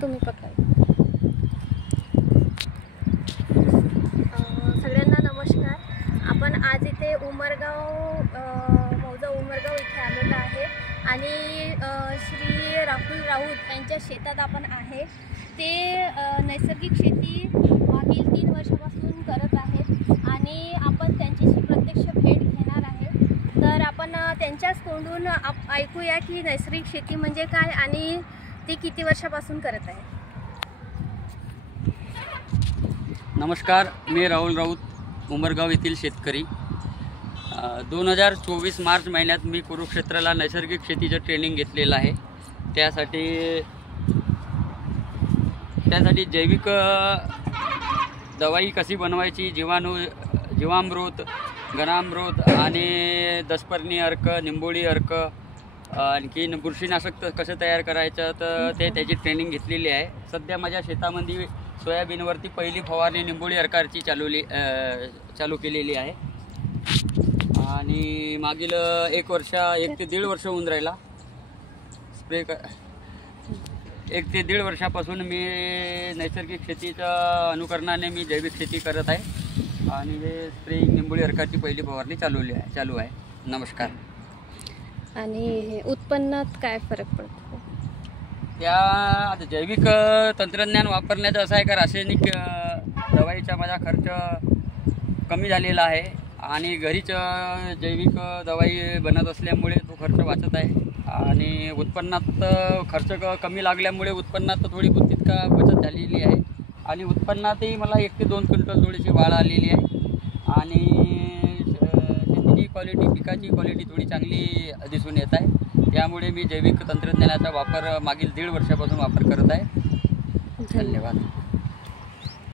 तुम्ही पकडा. सगळ्यांना नमस्कार. आपण आज इथे मौजा उमरगाव इथे आलेलो आहे आणि श्री राहुल राऊत यांच्या शेतात आपण आहे. ते नैसर्गिक शेती मागील 3 वर्षापासून करत आहेत आणि आपण त्यांच्याशी प्रत्यक्ष भेट घेणार आहे. तर आपण त्यांच्याच तोंडून ऐकूया की नैसर्गिक शेती म्हणजे काय आणि ते किती वर्षापासून करत आहे. नमस्कार, मी राहुल राऊत, उमरगाव येथील शेतकरी. 2024 मार्च महिन्यात मी कुरुक्षेत्राला नैसर्गिक शेतीचं ट्रेनिंग घेतलेलं आहे. त्यासाठी जैविक दवाई कशी बनवायची, जीवामृत, घनामृत आणि दशपर्णी अर्क, निंबोळी अर्क, आणखीन बुरशीनाशक कसं तयार करायचं तर त्याची ट्रेनिंग घेतलेली आहे. सध्या माझ्या शेतामध्ये सोयाबीनवरती पहिली फवारणी निंबोळी अर्काची चालू केलेली आहे आणि मागील 1 ते 1.5 वर्ष होऊन राहिला. 1 ते 1.5 वर्षापासून मी नैसर्गिक शेतीच्या अनुकरणाने मी जैविक शेती करत आहे आणि हे स्प्रेइंग निंबोळी अर्काची पहिली फवारणी चालू आहे. नमस्कार. आणि उत्पन्नात काय फरक पडतो? आता जैविक तंत्रज्ञान वापरण्याचं असं आहे का रासायनिक दवाईचा माझा खर्च कमी झालेला आहे आणि घरीच जैविक दवाई बनत असल्यामुळे तो खर्च वाचत आहे आणि उत्पन्नात खर्च कमी लागल्यामुळे उत्पन्नात थोडी बहुत तितका बचत झालेली आहे आणि उत्पन्नातही मला 1 ते 2 क्विंटल थोडीशी वाढ आलेली आहे आणि शेतीची क्वालिटी, पिकाची क्वालिटी थोडी चांगली दिसून येत आहे. त्यामुळे मी जैविक तंत्रज्ञानाचा वापर मागील 1.5 वर्षापासून करत आहे. धन्यवाद.